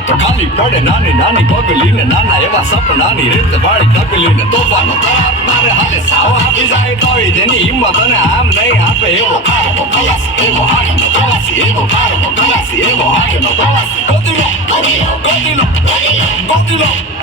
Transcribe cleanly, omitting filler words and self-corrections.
તો ખાલી પડે નાની નાની પગલીને નાના એવા સપનાની રીત વાળી તકલીને તોફાનો તારે હાથે સાવ આપી જાય તોય તેની હિંમત અને આમ નહીં આપે એવો કારનો ખલાસી એવો હાથનો ખલાસી એવો કારનો ખલાસી એવો હાથનો ખલાસી ગોતી લો